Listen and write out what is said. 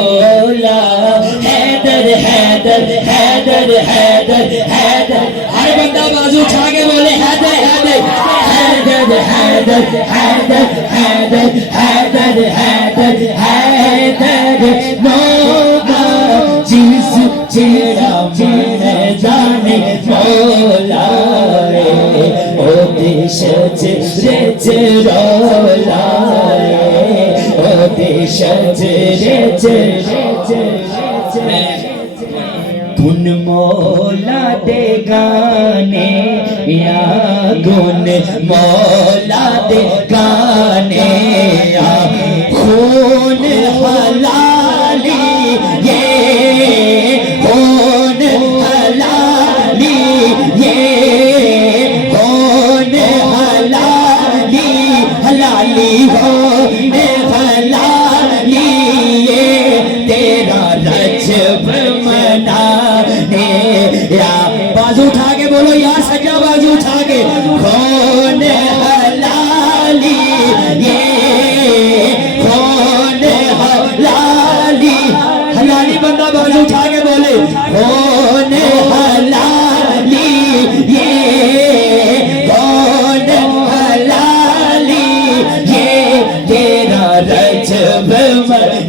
مولا حیدر حیدر حیدر حیدر حیدر ہر بندہ بازو اٹھا کے بولے حیدر حیدر حیدر حیدر حیدر حیدر حیدر حیدر حیدر مولا جس چیڑا میں جانے مولا او دیش چرچ رولا گن مولا دے گانے یا گن مولا دے گانے یا خون حلالی یہ خون حلالی یہ خون حلالی حلالی خون حلالی تیرا رجب منانے یا بازو اٹھا کے بولو یا سجا بازو اٹھا کے خون حلالی یہ خون حلالی حلالی بندہ بازو اٹھا کے بولے خون حلالی یہ خون حلالی یہ تیرا رجب منانے